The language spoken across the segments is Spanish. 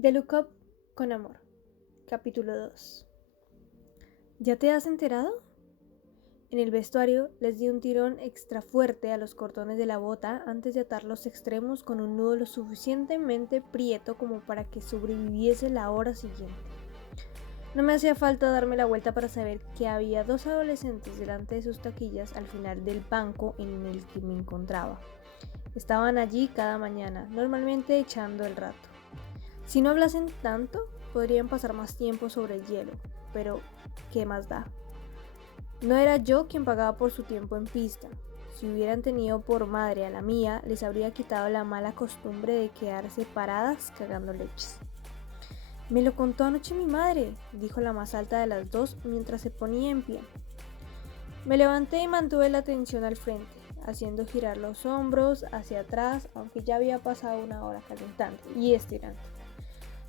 De Look Up con Amor, capítulo 2. ¿Ya te has enterado? En el vestuario les di un tirón extra fuerte a los cordones de la bota antes de atar los extremos con un nudo lo suficientemente prieto como para que sobreviviese la hora siguiente. No me hacía falta darme la vuelta para saber que había dos adolescentes delante de sus taquillas al final del banco en el que me encontraba. Estaban allí cada mañana, normalmente echando el rato. Si no hablasen tanto, podrían pasar más tiempo sobre el hielo, pero ¿qué más da? No era yo quien pagaba por su tiempo en pista. Si hubieran tenido por madre a la mía, les habría quitado la mala costumbre de quedarse paradas cagando leches. Me lo contó anoche mi madre, dijo la más alta de las dos mientras se ponía en pie. Me levanté y mantuve la atención al frente, haciendo girar los hombros hacia atrás, aunque ya había pasado una hora calentando y estirando.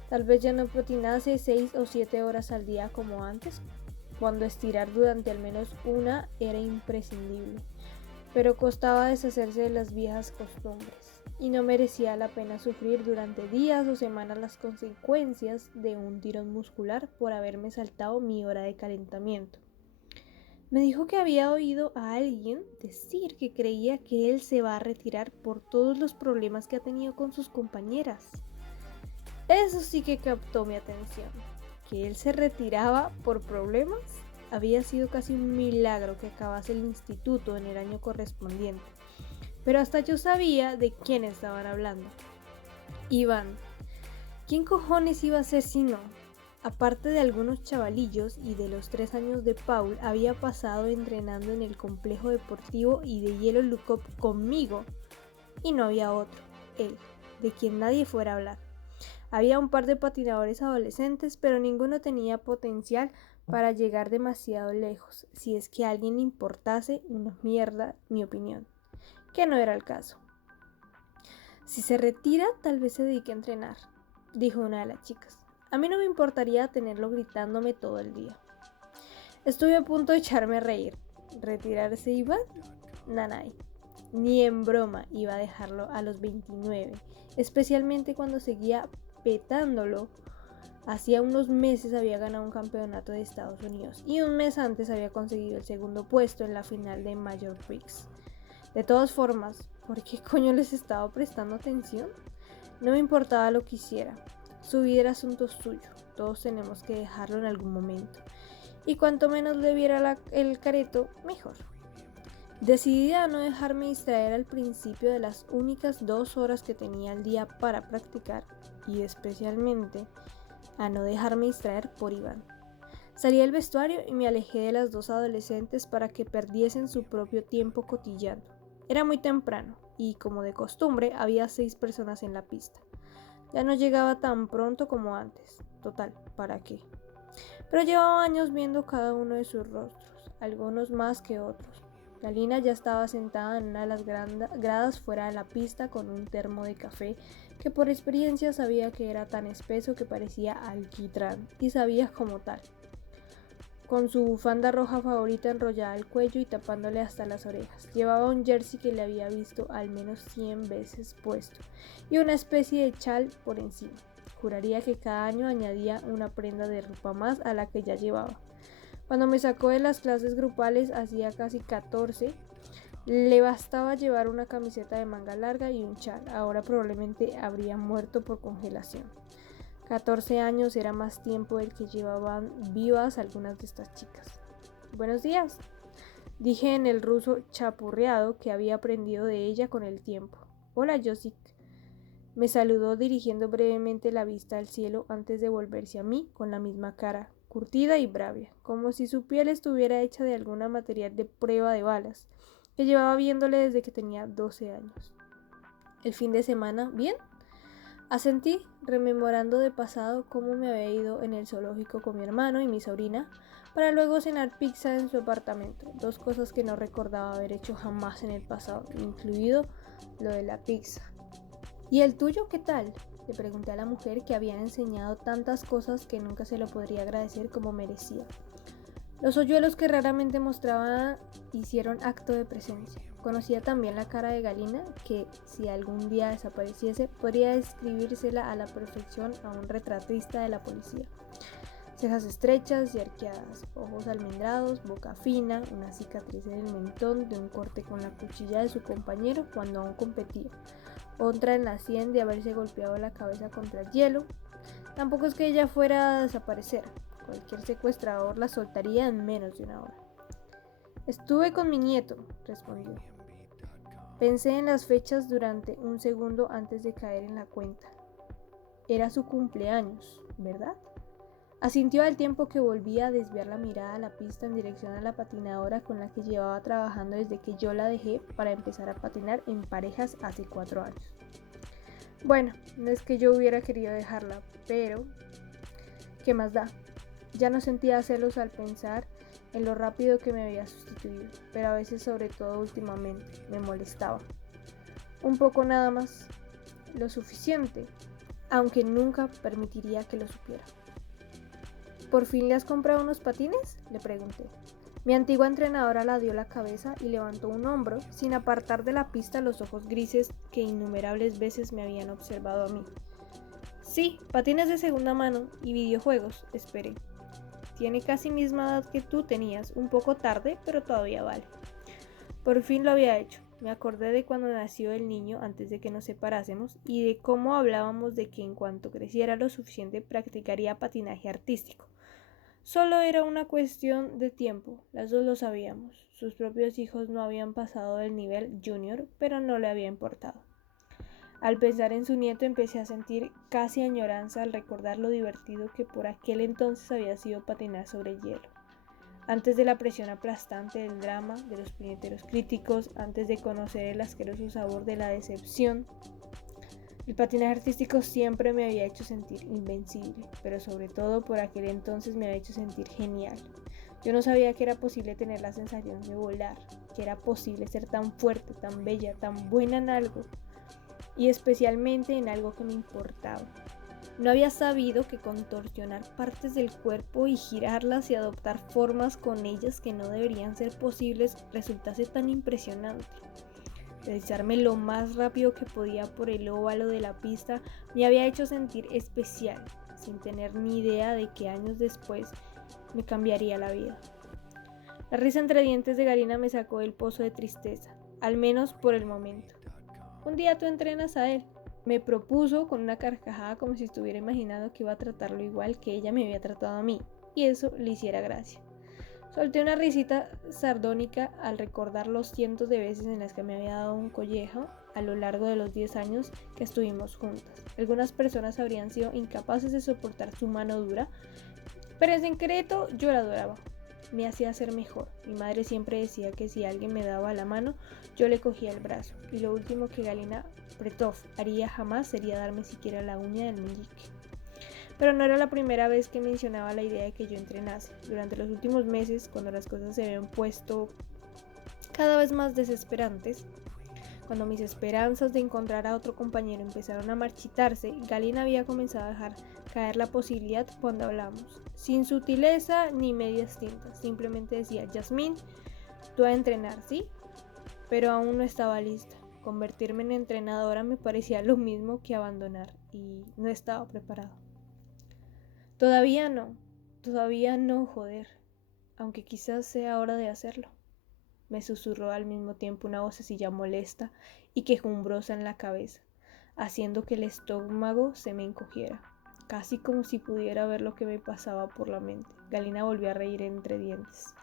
Tal vez ya no patinase 6 o 7 horas al día como antes, cuando estirar durante al menos una era imprescindible, pero costaba deshacerse de las viejas costumbres, y no merecía la pena sufrir durante días o semanas las consecuencias de un tirón muscular por haberme saltado mi hora de calentamiento. Me dijo que había oído a alguien decir que creía que él se va a retirar por todos los problemas que ha tenido con sus compañeras. Eso sí que captó mi atención. Que él se retiraba por problemas había sido casi un milagro que acabase el instituto en el año correspondiente. Pero hasta yo sabía de quién estaban hablando. Iván. ¿Quién cojones iba a ser si no? Aparte de algunos chavalillos y de los 3 años de Paul, había pasado entrenando en el complejo deportivo y de hielo Look Up conmigo. Y no había otro, él, de quien nadie fuera a hablar. Había un par de patinadores adolescentes, pero ninguno tenía potencial para llegar demasiado lejos, si es que a alguien le importase una mierda mi opinión, que no era el caso. Si se retira, tal vez se dedique a entrenar, dijo una de las chicas. A mí no me importaría tenerlo gritándome todo el día. Estuve a punto de echarme a reír. ¿Retirarse Iván? Nanay. Ni en broma iba a dejarlo a los 29, especialmente cuando seguía petándolo. Hacía unos meses había ganado un campeonato de Estados Unidos y un mes antes había conseguido el segundo puesto en la final de Major Prix. De todas formas, ¿por qué coño les estaba prestando atención? No me importaba lo que hiciera. Su vida era asunto suyo. Todos tenemos que dejarlo en algún momento. Y cuanto menos le viera el careto, mejor. Decidida a no dejarme distraer al principio de las únicas 2 horas que tenía al día para practicar, y especialmente a no dejarme distraer por Iván. Salí del vestuario y me alejé de las dos adolescentes para que perdiesen su propio tiempo cotilleando. Era muy temprano y, como de costumbre, había 6 personas en la pista. Ya no llegaba tan pronto como antes. Total, ¿para qué? Pero llevaba años viendo cada uno de sus rostros, algunos más que otros. Galina ya estaba sentada en una de las gradas fuera de la pista con un termo de café que por experiencia sabía que era tan espeso que parecía alquitrán y sabía como tal. Con su bufanda roja favorita enrollada al cuello y tapándole hasta las orejas. Llevaba un jersey que le había visto al menos 100 veces puesto y una especie de chal por encima. Juraría que cada año añadía una prenda de ropa más a la que ya llevaba. Cuando me sacó de las clases grupales hacía casi 14, le bastaba llevar una camiseta de manga larga y un chal. Ahora probablemente habría muerto por congelación. 14 años era más tiempo del que llevaban vivas algunas de estas chicas. Buenos días, dije en el ruso chapurreado que había aprendido de ella con el tiempo. Hola, Josik. Me saludó dirigiendo brevemente la vista al cielo antes de volverse a mí con la misma cara, curtida y bravia, como si su piel estuviera hecha de alguna material de prueba de balas, que llevaba viéndole desde que tenía 12 años. ¿El fin de semana, bien? Asentí, rememorando de pasado cómo me había ido en el zoológico con mi hermano y mi sobrina, para luego cenar pizza en su apartamento, 2 cosas que no recordaba haber hecho jamás en el pasado, incluido lo de la pizza. ¿Y el tuyo qué tal?, le pregunté a la mujer que había enseñado tantas cosas que nunca se lo podría agradecer como merecía. Los hoyuelos que raramente mostraba hicieron acto de presencia. Conocía también la cara de Galina, que si algún día desapareciese, podría describírsela a la perfección a un retratista de la policía. Cejas estrechas y arqueadas, ojos almendrados, boca fina, una cicatriz en el mentón de un corte con la cuchilla de su compañero cuando aún competía, otra en la sien de haberse golpeado la cabeza contra el hielo. Tampoco es que ella fuera a desaparecer, cualquier secuestrador la soltaría en menos de una hora. Estuve con mi nieto, respondió. Pensé en las fechas durante un segundo antes de caer en la cuenta. Era su cumpleaños, ¿verdad? Asintió al tiempo que volvía a desviar la mirada a la pista en dirección a la patinadora con la que llevaba trabajando desde que yo la dejé para empezar a patinar en parejas hace 4 años. Bueno, no es que yo hubiera querido dejarla, pero ¿qué más da? Ya no sentía celos al pensar en lo rápido que me había sustituido, pero a veces, sobre todo últimamente, me molestaba. Un poco nada más, lo suficiente, aunque nunca permitiría que lo supiera. ¿Por fin le has comprado unos patines?, le pregunté. Mi antigua entrenadora la dio la cabeza y levantó un hombro, sin apartar de la pista los ojos grises que innumerables veces me habían observado a mí. Sí, patines de segunda mano y videojuegos, esperé. Tiene casi misma edad que tú tenías, un poco tarde, pero todavía vale. Por fin lo había hecho. Me acordé de cuando nació el niño antes de que nos separásemos y de cómo hablábamos de que en cuanto creciera lo suficiente practicaría patinaje artístico. Solo era una cuestión de tiempo, las dos lo sabíamos. Sus propios hijos no habían pasado del nivel junior, pero no le había importado. Al pensar en su nieto empecé a sentir casi añoranza al recordar lo divertido que por aquel entonces había sido patinar sobre el hielo. Antes de la presión aplastante del drama, de los puñeteros críticos, antes de conocer el asqueroso sabor de la decepción, el patinaje artístico siempre me había hecho sentir invencible, pero sobre todo por aquel entonces me había hecho sentir genial. Yo no sabía que era posible tener la sensación de volar, que era posible ser tan fuerte, tan bella, tan buena en algo, y especialmente en algo que me importaba. No había sabido que contorsionar partes del cuerpo y girarlas y adoptar formas con ellas que no deberían ser posibles resultase tan impresionante. Deslizarme lo más rápido que podía por el óvalo de la pista me había hecho sentir especial, sin tener ni idea de que años después me cambiaría la vida. La risa entre dientes de Galina me sacó del pozo de tristeza, al menos por el momento. Un día tú entrenas a él, me propuso con una carcajada como si estuviera imaginando que iba a tratarlo igual que ella me había tratado a mí, y eso le hiciera gracia. Solté una risita sardónica al recordar los cientos de veces en las que me había dado un collejo a lo largo de los 10 años que estuvimos juntas. Algunas personas habrían sido incapaces de soportar su mano dura, pero en secreto yo la adoraba. Me hacía ser mejor. Mi madre siempre decía que si alguien me daba la mano, yo le cogía el brazo, y lo último que Galina Pretov haría jamás sería darme siquiera la uña del meñique. Pero no era la primera vez que mencionaba la idea de que yo entrenase. Durante los últimos meses, cuando las cosas se habían puesto cada vez más desesperantes, cuando mis esperanzas de encontrar a otro compañero empezaron a marchitarse, Galina había comenzado a dejar caer la posibilidad cuando hablamos, sin sutileza ni medias tintas. Simplemente decía: Yasmín, tú a entrenar, ¿sí? Pero aún no estaba lista. Convertirme en entrenadora me parecía lo mismo que abandonar, y no estaba preparado. Todavía no, joder, aunque quizás sea hora de hacerlo, me susurró al mismo tiempo una vocecilla molesta y quejumbrosa en la cabeza, haciendo que el estómago se me encogiera, casi como si pudiera ver lo que me pasaba por la mente. Galina volvió a reír entre dientes.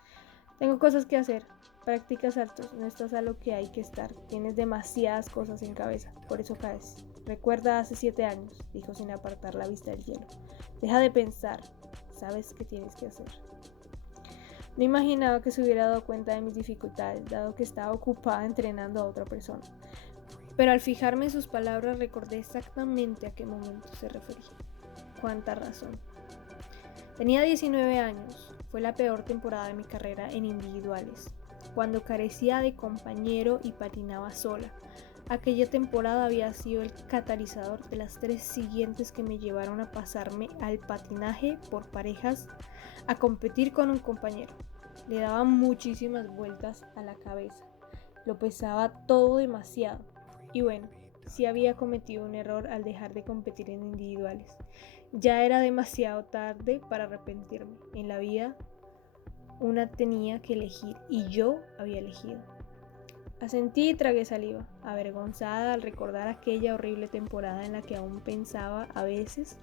Tengo cosas que hacer, prácticas altos, no estás a lo que hay que estar, tienes demasiadas cosas en cabeza, por eso caes. Recuerda hace 7 años, dijo sin apartar la vista del hielo. Deja de pensar, sabes qué tienes que hacer. No imaginaba que se hubiera dado cuenta de mis dificultades, dado que estaba ocupada entrenando a otra persona. Pero al fijarme en sus palabras recordé exactamente a qué momento se refería. Cuánta razón. Tenía 19 años, fue la peor temporada de mi carrera en individuales, cuando carecía de compañero y patinaba sola. Aquella temporada había sido el catalizador de las 3 siguientes que me llevaron a pasarme al patinaje por parejas, a competir con un compañero. Le daba muchísimas vueltas a la cabeza. Lo pesaba todo demasiado. Y bueno, sí había cometido un error al dejar de competir en individuales. Ya era demasiado tarde para arrepentirme. En la vida, una tenía que elegir y yo había elegido. Asentí y tragué saliva, avergonzada al recordar aquella horrible temporada en la que aún pensaba a veces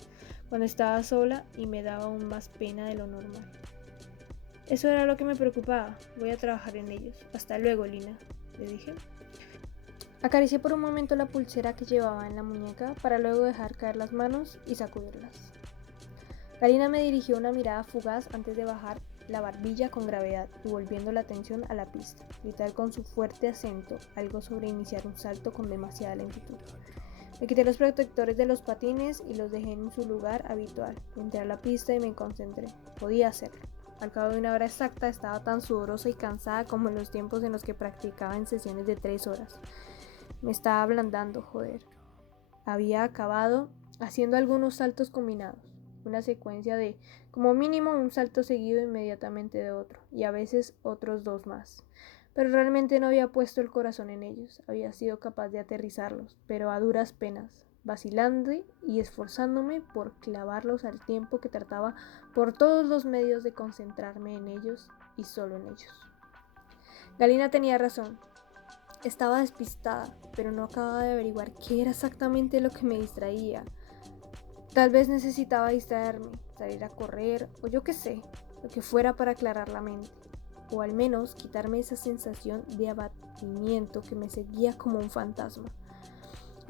cuando estaba sola y me daba aún más pena de lo normal. Eso era lo que me preocupaba. Voy a trabajar en ellos. Hasta luego, Lina, le dije. Acaricié por un momento la pulsera que llevaba en la muñeca para luego dejar caer las manos y sacudirlas. Galina me dirigió una mirada fugaz antes de bajar la barbilla con gravedad y volviendo la atención a la pista, gritar con su fuerte acento algo sobre iniciar un salto con demasiada lentitud. Me quité los protectores de los patines y los dejé en su lugar habitual. Entré a la pista y me concentré. Podía hacerlo. Al cabo de una hora exacta estaba tan sudorosa y cansada como en los tiempos en los que practicaba en sesiones de 3 horas. Me estaba ablandando, joder. Había acabado haciendo algunos saltos combinados. Una secuencia de, como mínimo, un salto seguido inmediatamente de otro, y a veces otros 2 más. Pero realmente no había puesto el corazón en ellos, había sido capaz de aterrizarlos, pero a duras penas, vacilando y esforzándome por clavarlos al tiempo que trataba por todos los medios de concentrarme en ellos y solo en ellos. Galina tenía razón. Estaba despistada, pero no acababa de averiguar qué era exactamente lo que me distraía. Tal vez necesitaba distraerme, salir a correr o yo qué sé, lo que fuera para aclarar la mente, o al menos quitarme esa sensación de abatimiento que me seguía como un fantasma.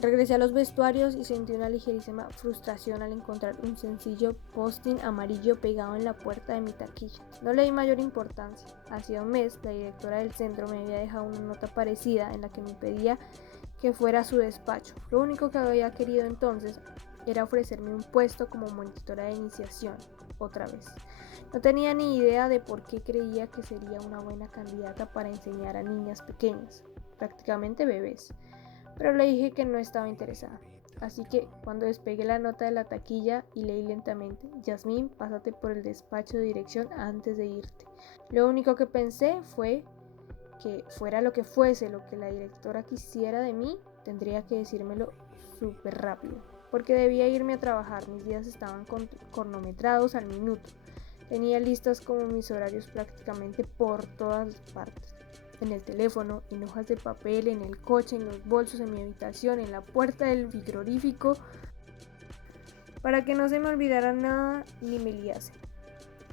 Regresé a los vestuarios y sentí una ligerísima frustración al encontrar un sencillo posting amarillo pegado en la puerta de mi taquilla. No le di mayor importancia. Hacía un mes, la directora del centro me había dejado una nota parecida en la que me pedía que fuera a su despacho. Lo único que había querido entonces era ofrecerme un puesto como monitora de iniciación, otra vez. No tenía ni idea de por qué creía que sería una buena candidata para enseñar a niñas pequeñas, prácticamente bebés, pero le dije que no estaba interesada. Así que cuando despegué la nota de la taquilla y leí lentamente: Yasmín, pásate por el despacho de dirección antes de irte. Lo único que pensé fue que fuera lo que fuese lo que la directora quisiera de mí, tendría que decírmelo súper rápido, porque debía irme a trabajar. Mis días estaban cronometrados al minuto. Tenía listas como mis horarios prácticamente por todas partes. En el teléfono, en hojas de papel, en el coche, en los bolsos, en mi habitación, en la puerta del frigorífico, para que no se me olvidara nada ni me liase.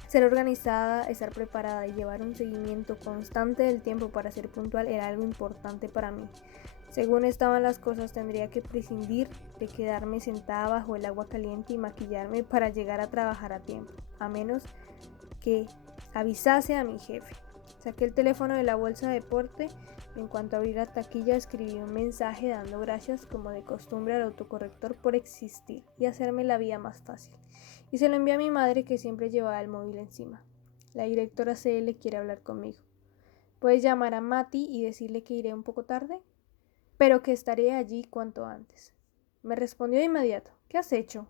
Ser organizada, estar preparada y llevar un seguimiento constante del tiempo para ser puntual era algo importante para mí. Según estaban las cosas, tendría que prescindir de quedarme sentada bajo el agua caliente y maquillarme para llegar a trabajar a tiempo, a menos que avisase a mi jefe. Saqué el teléfono de la bolsa de deporte. En cuanto abrí la taquilla, escribí un mensaje dando gracias, como de costumbre, al autocorrector por existir y hacerme la vida más fácil. Y se lo envié a mi madre, que siempre llevaba el móvil encima. La directora CL quiere hablar conmigo. ¿Puedes llamar a Mati y decirle que iré un poco tarde? Pero que estaré allí cuanto antes. Me respondió de inmediato: ¿Qué has hecho?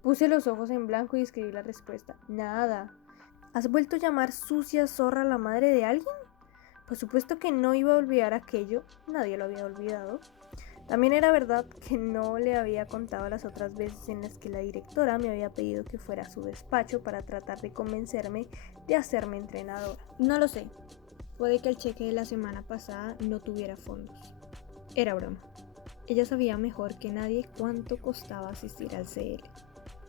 Puse los ojos en blanco y escribí la respuesta: nada. ¿Has vuelto a llamar sucia zorra a la madre de alguien? Por supuesto que no iba a olvidar aquello, nadie lo había olvidado. También era verdad que no le había contado las otras veces en las que la directora me había pedido que fuera a su despacho para tratar de convencerme de hacerme entrenadora. No lo sé, puede que el cheque de la semana pasada no tuviera fondos. Era broma. Ella sabía mejor que nadie cuánto costaba asistir al CL.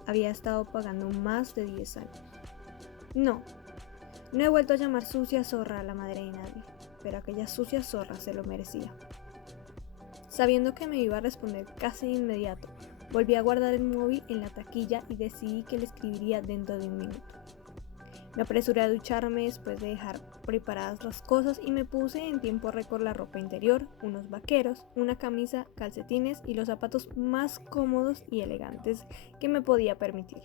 Había estado pagando más de 10 años. No he vuelto a llamar sucia zorra a la madre de nadie, pero aquella sucia zorra se lo merecía. Sabiendo que me iba a responder casi de inmediato, volví a guardar el móvil en la taquilla y decidí que le escribiría dentro de un minuto. Me apresuré a ducharme después de dejar preparadas las cosas y me puse en tiempo récord la ropa interior, unos vaqueros, una camisa, calcetines y los zapatos más cómodos y elegantes que me podía permitir.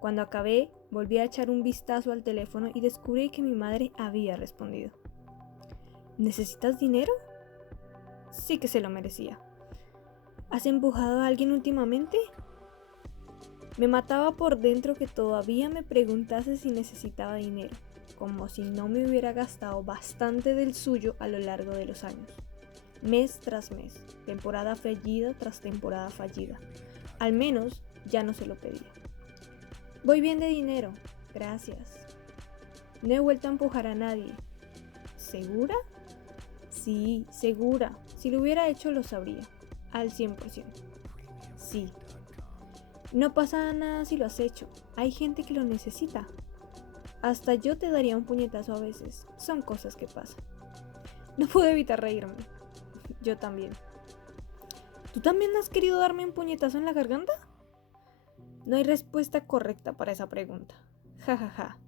Cuando acabé, volví a echar un vistazo al teléfono y descubrí que mi madre había respondido. ¿Necesitas dinero? Sí que se lo merecía. ¿Has empujado a alguien últimamente? Me mataba por dentro que todavía me preguntase si necesitaba dinero. como si no me hubiera gastado bastante del suyo a lo largo de los años. Mes tras mes, temporada fallida tras temporada fallida. Al menos ya no se lo pedía. Voy bien de dinero, gracias. No he vuelto a empujar a nadie. ¿Segura? Sí, segura. Si lo hubiera hecho lo sabría. Al 100%. Sí. No pasa nada si lo has hecho. Hay gente que lo necesita. Hasta yo te daría un puñetazo a veces. Son cosas que pasan. No pude evitar reírme. Yo también. ¿Tú también has querido darme un puñetazo en la garganta? No hay respuesta correcta para esa pregunta. Ja, ja, ja.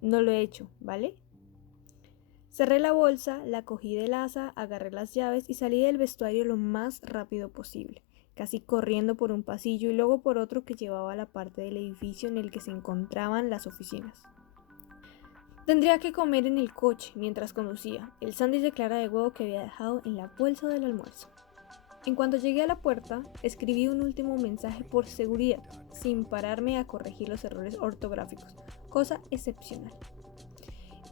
No lo he hecho, ¿vale? Cerré la bolsa, la cogí del asa, agarré las llaves y salí del vestuario lo más rápido posible, casi corriendo por un pasillo y luego por otro que llevaba a la parte del edificio en el que se encontraban las oficinas. Tendría que comer en el coche mientras conducía el sándwich de clara de huevo que había dejado en la bolsa del almuerzo. En cuanto llegué a la puerta, escribí un último mensaje por seguridad, sin pararme a corregir los errores ortográficos, cosa excepcional.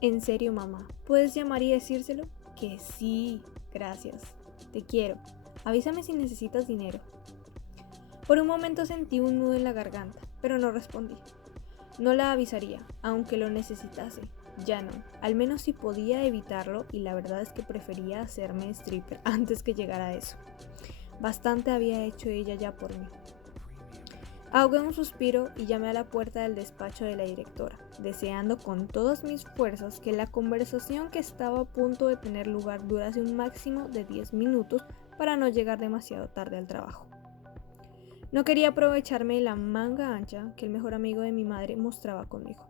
En serio, mamá, ¿puedes llamar y decírselo? Que sí, gracias, te quiero. Avísame si necesitas dinero. Por un momento sentí un nudo en la garganta, pero no respondí. No la avisaría, aunque lo necesitase. Ya no, al menos si podía evitarlo, y la verdad es que prefería hacerme stripper antes que llegar a eso. Bastante había hecho ella ya por mí. Ahogué un suspiro y llamé a la puerta del despacho de la directora, deseando con todas mis fuerzas que la conversación que estaba a punto de tener lugar durase un máximo de 10 minutos para no llegar demasiado tarde al trabajo. No quería aprovecharme de la manga ancha que el mejor amigo de mi madre mostraba conmigo.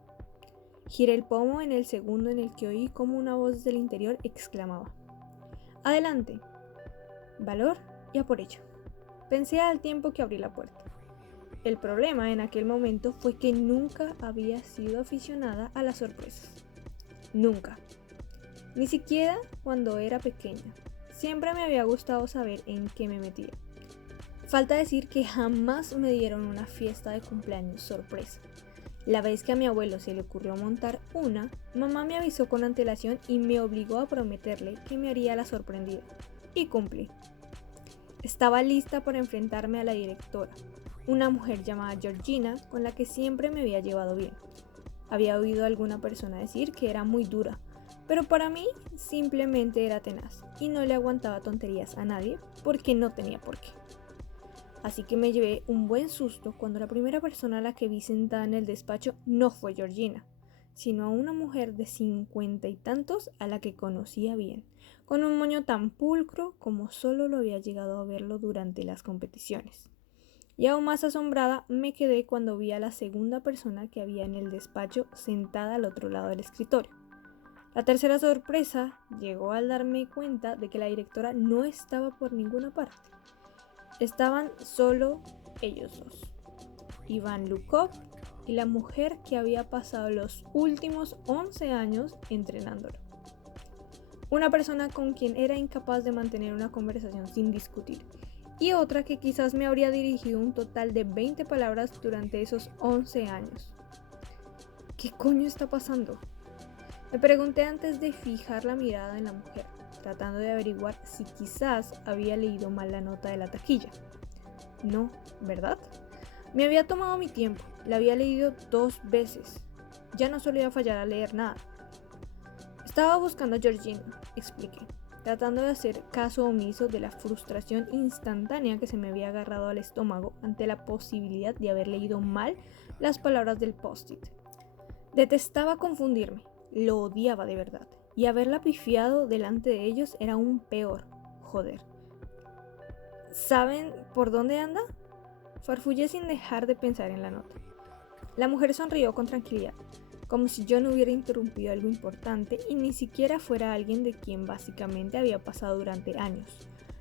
Giré el pomo en el segundo en el que oí como una voz del interior exclamaba: «¡Adelante! Valor y a por ello». Pensé al tiempo que abrí la puerta. El problema en aquel momento fue que nunca había sido aficionada a las sorpresas. Nunca. Ni siquiera cuando era pequeña. Siempre me había gustado saber en qué me metía. Falta decir que jamás me dieron una fiesta de cumpleaños sorpresa. La vez que a mi abuelo se le ocurrió montar una, mamá me avisó con antelación y me obligó a prometerle que me haría la sorprendida. Y cumplí. Estaba lista para enfrentarme a la directora, una mujer llamada Georgina con la que siempre me había llevado bien. Había oído a alguna persona decir que era muy dura, pero para mí simplemente era tenaz y no le aguantaba tonterías a nadie porque no tenía por qué. Así que me llevé un buen susto cuando la primera persona a la que vi sentada en el despacho no fue Georgina, sino a una mujer de 50 y tantos a la que conocía bien, con un moño tan pulcro como solo lo había llegado a verlo durante las competiciones. Y aún más asombrada me quedé cuando vi a la segunda persona que había en el despacho sentada al otro lado del escritorio. La tercera sorpresa llegó al darme cuenta de que la directora no estaba por ninguna parte. Estaban solo ellos dos, Iván Lukov y la mujer que había pasado los últimos 11 años entrenándolo. Una persona con quien era incapaz de mantener una conversación sin discutir, y otra que quizás me habría dirigido un total de 20 palabras durante esos 11 años. ¿Qué coño está pasando?, me pregunté antes de fijar la mirada en la mujer, tratando de averiguar si quizás había leído mal la nota de la taquilla. No, ¿verdad? Me había tomado mi tiempo, la había leído 2 veces. Ya no solía fallar a leer nada. Estaba buscando a Georgina, expliqué, tratando de hacer caso omiso de la frustración instantánea que se me había agarrado al estómago ante la posibilidad de haber leído mal las palabras del post-it. Detestaba confundirme, lo odiaba de verdad, y haberla pifiado delante de ellos era aún peor. Joder. ¿Saben por dónde anda?, farfullé sin dejar de pensar en la nota. La mujer sonrió con tranquilidad, como si yo no hubiera interrumpido algo importante y ni siquiera fuera alguien de quien básicamente había pasado durante años,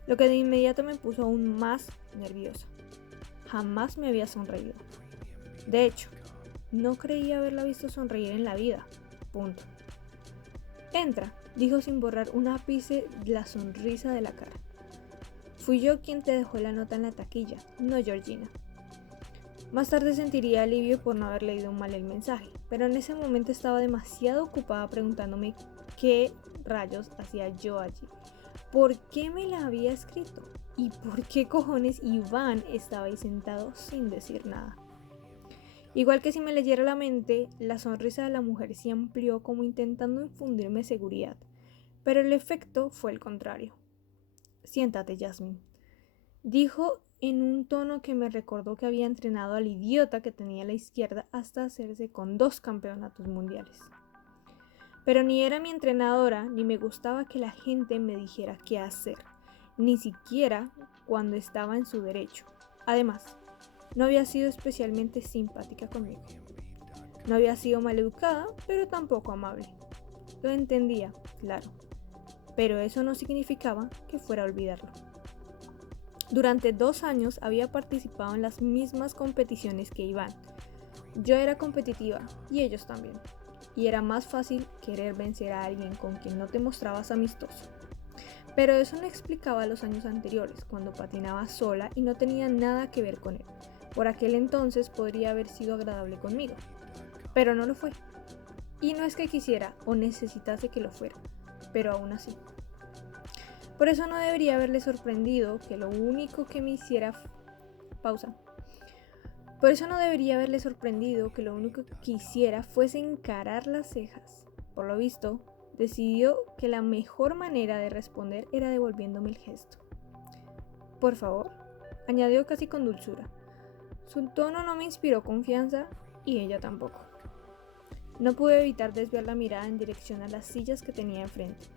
lo que de inmediato me puso aún más nerviosa. Jamás me había sonreído. De hecho, no creía haberla visto sonreír en la vida. Punto. Entra, dijo sin borrar un ápice la sonrisa de la cara. Fui yo quien te dejó la nota en la taquilla, no Georgina. Más tarde sentiría alivio por no haber leído mal el mensaje, pero en ese momento estaba demasiado ocupada preguntándome qué rayos hacía yo allí, por qué me la había escrito y por qué cojones Iván estaba ahí sentado sin decir nada. Igual que si me leyera la mente, la sonrisa de la mujer se amplió como intentando infundirme seguridad, pero el efecto fue el contrario. Siéntate, Jasmine, dijo en un tono que me recordó que había entrenado al idiota que tenía a la izquierda hasta hacerse con 2 campeonatos mundiales. Pero ni era mi entrenadora, ni me gustaba que la gente me dijera qué hacer, ni siquiera cuando estaba en su derecho. Además, no había sido especialmente simpática conmigo. No había sido maleducada, pero tampoco amable. Lo entendía, claro, pero eso no significaba que fuera a olvidarlo. Durante 2 años había participado en las mismas competiciones que Iván. Yo era competitiva y ellos también. Y era más fácil querer vencer a alguien con quien no te mostrabas amistoso. Pero eso no explicaba los años anteriores, cuando patinaba sola y no tenía nada que ver con él. Por aquel entonces podría haber sido agradable conmigo, pero no lo fue. Y no es que quisiera o necesitase que lo fuera, pero aún así. Por eso no debería haberle sorprendido que lo único que me hiciera... Por eso no debería haberle sorprendido que lo único que hiciera fuese encarar las cejas. Por lo visto, decidió que la mejor manera de responder era devolviéndome el gesto. Por favor, añadió casi con dulzura. Su tono no me inspiró confianza y ella tampoco. No pude evitar desviar la mirada en dirección a las sillas que tenía enfrente.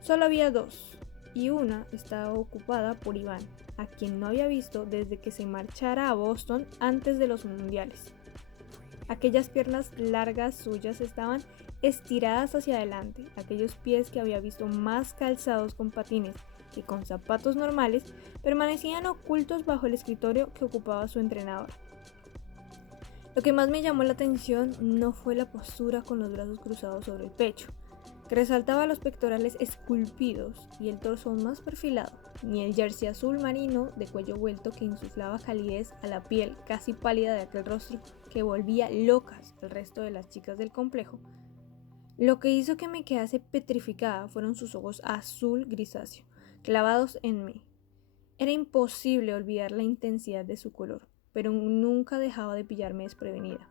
Solo había 2, y una estaba ocupada por Iván, a quien no había visto desde que se marchara a Boston antes de los mundiales. Aquellas piernas largas suyas estaban estiradas hacia adelante, aquellos pies que había visto más calzados con patines que con zapatos normales permanecían ocultos bajo el escritorio que ocupaba su entrenador. Lo que más me llamó la atención no fue la postura con los brazos cruzados sobre el pecho, que resaltaba los pectorales esculpidos y el torso más perfilado, ni el jersey azul marino de cuello vuelto que insuflaba calidez a la piel casi pálida de aquel rostro que volvía locas al resto de las chicas del complejo. Lo que hizo que me quedase petrificada fueron sus ojos azul grisáceo, clavados en mí. Era imposible olvidar la intensidad de su color, pero nunca dejaba de pillarme desprevenida.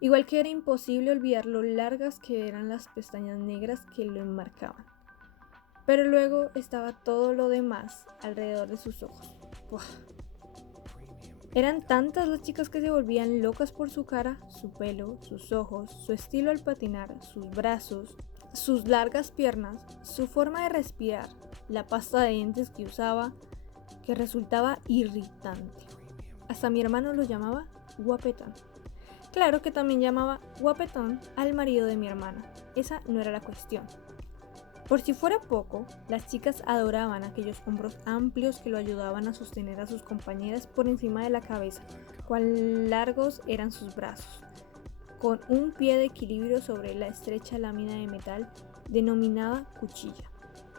Igual que era imposible olvidar lo largas que eran las pestañas negras que lo enmarcaban. Pero luego estaba todo lo demás alrededor de sus ojos. ¡Buah! Eran tantas las chicas que se volvían locas por su cara, su pelo, sus ojos, su estilo al patinar, sus brazos, sus largas piernas, su forma de respirar, la pasta de dientes que usaba, que resultaba irritante. Hasta mi hermano lo llamaba guapetón. Claro que también llamaba guapetón al marido de mi hermana. Esa no era la cuestión. Por si fuera poco, las chicas adoraban aquellos hombros amplios que lo ayudaban a sostener a sus compañeras por encima de la cabeza, cuán largos eran sus brazos, con un pie de equilibrio sobre la estrecha lámina de metal denominada cuchilla.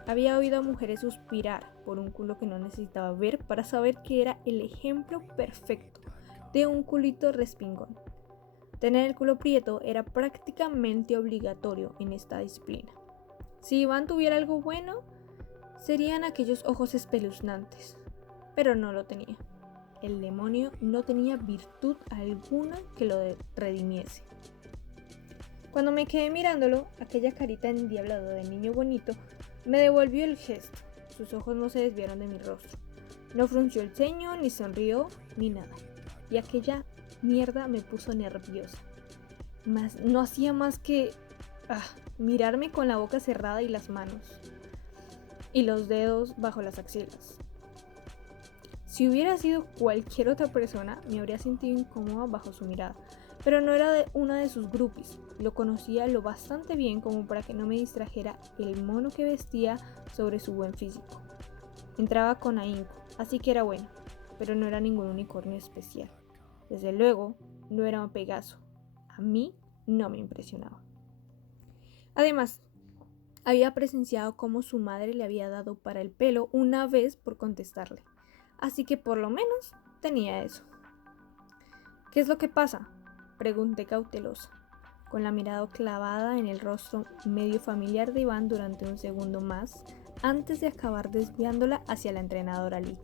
Había oído a mujeres suspirar por un culo que no necesitaba ver para saber que era el ejemplo perfecto de un culito respingón. Tener el culo prieto era prácticamente obligatorio en esta disciplina. Si Iván tuviera algo bueno, serían aquellos ojos espeluznantes, pero no lo tenía. El demonio no tenía virtud alguna que lo redimiese. Cuando me quedé mirándolo, aquella carita endiablada de niño bonito me devolvió el gesto. Sus ojos no se desviaron de mi rostro. No frunció el ceño, ni sonrió, ni nada. Y aquella mierda me puso nerviosa. No hacía más que mirarme con la boca cerrada y las manos y los dedos bajo las axilas. Si hubiera sido cualquier otra persona, me habría sentido incómoda bajo su mirada, pero no era una de sus groupies. Lo conocía lo bastante bien como para que no me distrajera el mono que vestía sobre su buen físico. Entraba con ahínco, así que era bueno, pero no era ningún unicornio especial. Desde luego, no era un Pegaso. A mí no me impresionaba. Además, había presenciado cómo su madre le había dado para el pelo una vez por contestarle, así que por lo menos tenía eso. ¿Qué es lo que pasa?, pregunté cautelosa, con la mirada clavada en el rostro medio familiar de Iván durante un segundo más, antes de acabar desviándola hacia la entrenadora Lee,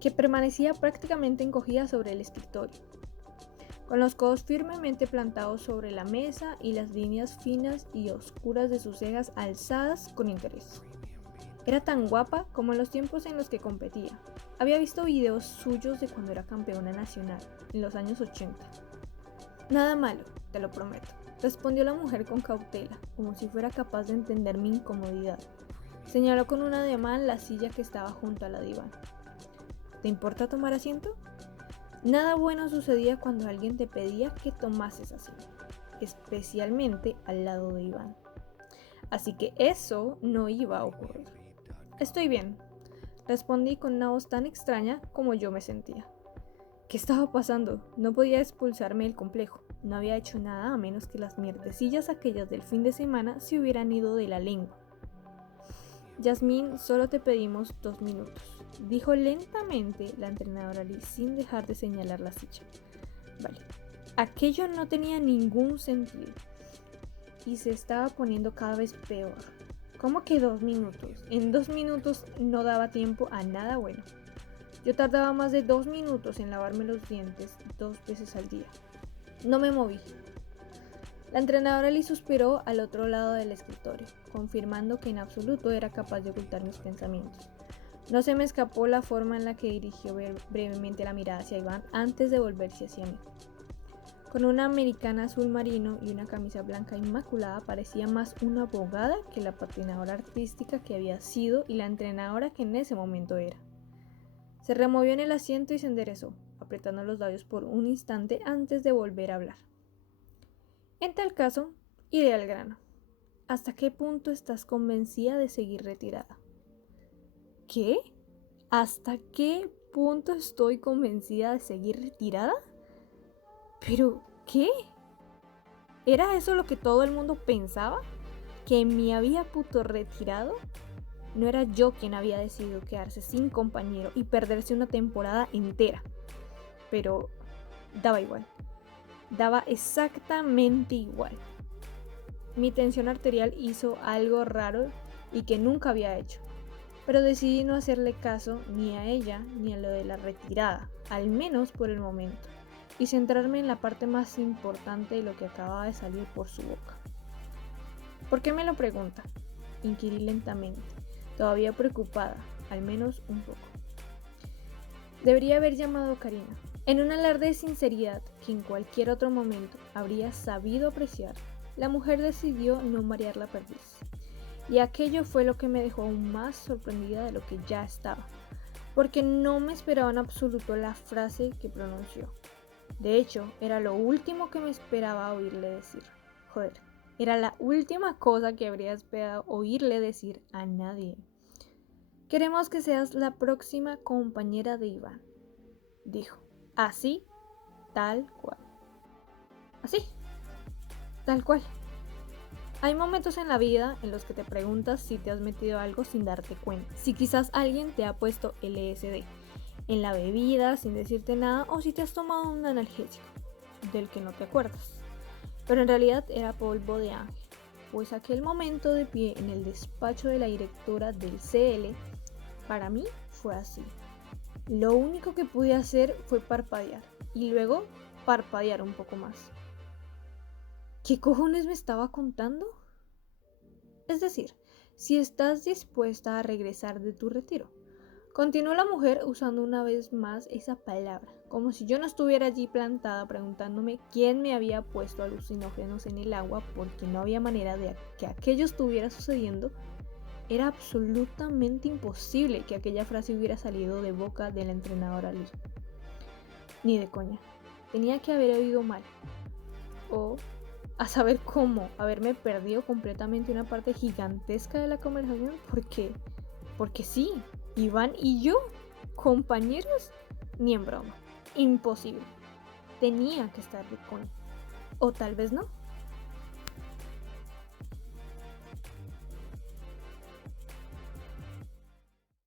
que permanecía prácticamente encogida sobre el escritorio, con los codos firmemente plantados sobre la mesa y las líneas finas y oscuras de sus cejas alzadas con interés. Era tan guapa como en los tiempos en los que competía. Había visto videos suyos de cuando era campeona nacional, en los años 80. Nada malo, te lo prometo, respondió la mujer con cautela, como si fuera capaz de entender mi incomodidad. Señaló con un ademán la silla que estaba junto a la de Iván. ¿Te importa tomar asiento? Nada bueno sucedía cuando alguien te pedía que tomases asiento, especialmente al lado de Iván. Así que eso no iba a ocurrir. Estoy bien, respondí con una voz tan extraña como yo me sentía. ¿Qué estaba pasando? No podía expulsarme el complejo. No había hecho nada a menos que las mierdecillas aquellas del fin de semana se hubieran ido de la lengua. Yasmín, solo te pedimos 2 minutos, dijo lentamente la entrenadora Lee sin dejar de señalar la silla. Vale, aquello no tenía ningún sentido y se estaba poniendo cada vez peor. ¿Cómo que 2 minutos? En 2 minutos no daba tiempo a nada bueno. Yo tardaba más de 2 minutos en lavarme los dientes 2 veces al día. No me moví. La entrenadora Lee suspiró al otro lado del escritorio, confirmando que en absoluto era capaz de ocultar mis pensamientos. No se me escapó la forma en la que dirigió brevemente la mirada hacia Iván antes de volverse hacia mí. Con una americana azul marino y una camisa blanca inmaculada, parecía más una abogada que la patinadora artística que había sido y la entrenadora que en ese momento era. Se removió en el asiento y se enderezó, apretando los labios por un instante antes de volver a hablar. En tal caso, iré al grano. ¿Hasta qué punto estás convencida de seguir retirada? ¿Qué? ¿Hasta qué punto estoy convencida de seguir retirada? ¿Pero qué? ¿Era eso lo que todo el mundo pensaba? ¿Que me había retirado? No era yo quien había decidido quedarse sin compañero y perderse una temporada entera. Pero daba igual. Daba exactamente igual. Mi tensión arterial hizo algo raro y que nunca había hecho. Pero decidí no hacerle caso ni a ella ni a lo de la retirada, al menos por el momento, y centrarme en la parte más importante de lo que acababa de salir por su boca. ¿Por qué me lo pregunta?, inquirí lentamente, todavía preocupada, al menos un poco. Debería haber llamado a Karina, en un alarde de sinceridad que en cualquier otro momento habría sabido apreciar. La mujer decidió no marear la perdiz. Y aquello fue lo que me dejó aún más sorprendida de lo que ya estaba, porque no me esperaba en absoluto la frase que pronunció. De hecho, era lo último que me esperaba oírle decir. Joder, era la última cosa que habría esperado oírle decir a nadie. Queremos que seas la próxima compañera de Iván, dijo. Así, tal cual. Así, tal cual. Hay momentos en la vida en los que te preguntas si te has metido algo sin darte cuenta, si quizás alguien te ha puesto LSD en la bebida sin decirte nada o si te has tomado un analgésico del que no te acuerdas. Pero en realidad era polvo de ángel, pues aquel momento de pie en el despacho de la directora del CL para mí fue así. Lo único que pude hacer fue parpadear y luego parpadear un poco más. ¿Qué cojones me estaba contando? Es decir, si estás dispuesta a regresar de tu retiro. Continuó la mujer usando una vez más esa palabra, como si yo no estuviera allí plantada preguntándome quién me había puesto alucinógenos en el agua porque no había manera de que aquello estuviera sucediendo. Era absolutamente imposible que aquella frase hubiera salido de boca de la entrenadora Lee. Ni de coña. Tenía que haber oído mal. O, a saber cómo, haberme perdido completamente una parte gigantesca de la conversación. Porque sí, Iván y yo, compañeros, ni en broma. Imposible. Tenía que estar de coña. O tal vez no.